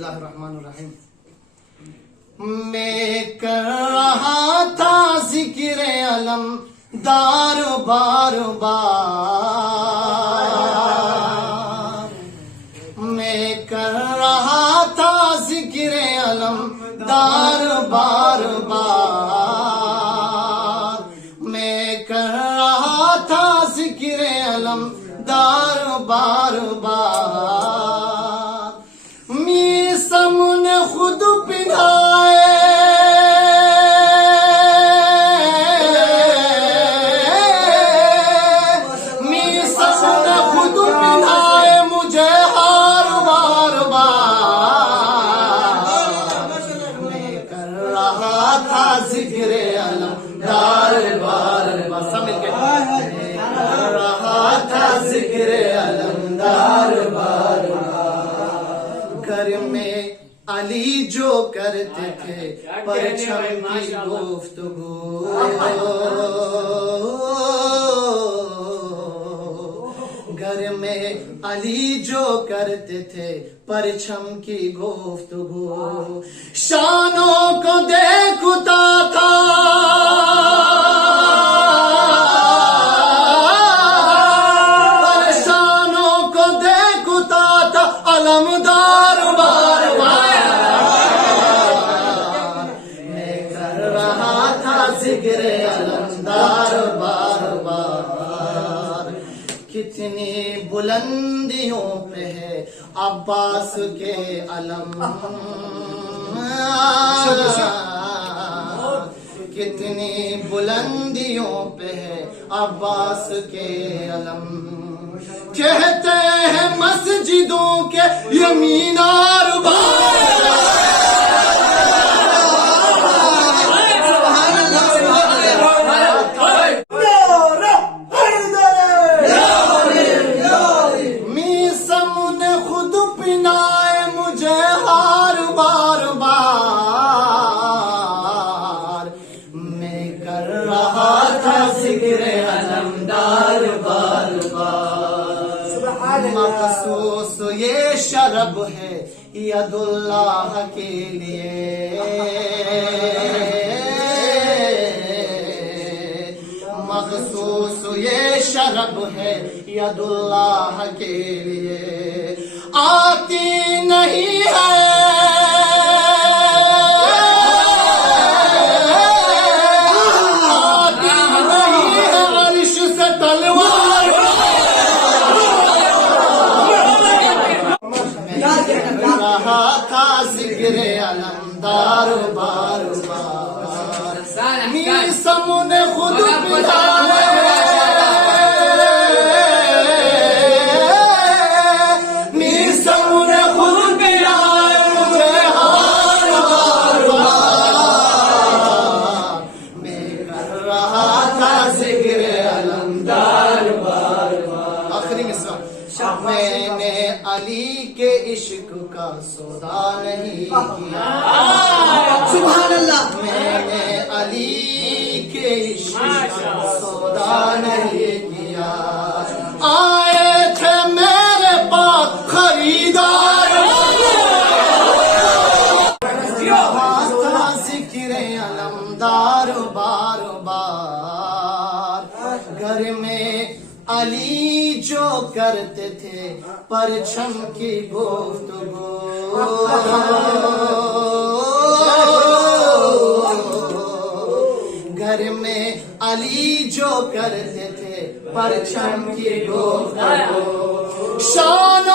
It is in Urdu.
اللہ الرحمن الرحیم۔ میں کر رہا تھا ذکر علم دار بار بار، میں کر رہا تھا ذکر علم دار بار بار، میں کر رہا تھا ذکر علم دار بار بار، میسم نے خود پنہائے میسم نے خود پنہائے مجھے ہار بار بار، میں کر رہا تھا ذکر علم دار بار بار، سب مل کے میں کر رہا تھا ذکر علم دار بار بار، گھر میں علی جو کرتے تھے پرچم کی گفتگو، گھر میں علی جو کرتے تھے پرچم کی گفتگو، شانوں کو دیکھتا تھا شانوں کو دیکھتا تھا علمدار بار ذکر علمدار بار بار، کتنی بلندیوں پہ ہے عباس کے علم، کتنی بلندیوں پہ ہے عباس کے علم، کہتے ہیں مسجدوں کے یہ مینار ذکر علمدار بار بار، مخصوص یہ شرب ہے ید اللہ کے لیے، مخصوص یہ شرب ہے ید اللہ کے لیے، آتی نہیں ہے ذکر علمدار بار بار، میسم نے خود پنہائے میسم نے خود پنہائے مجھے ہار بار بار، میں کر رہا تھا ذکر علمدار بار بار۔ آخری مصرع، میں نے علی کے عشق کا سودا نہیں کیا، سبحان اللہ، میں نے علی کے عشق کا سودا نہیں کیا، آئے تھے میرے پاس خریدار، ذکر علمدار بار بار، گھر میں علی جو کرتے تھے پرچم کی گفتگو، گھر میں علی جو کرتے تھے پرچم کی گفتگو، شان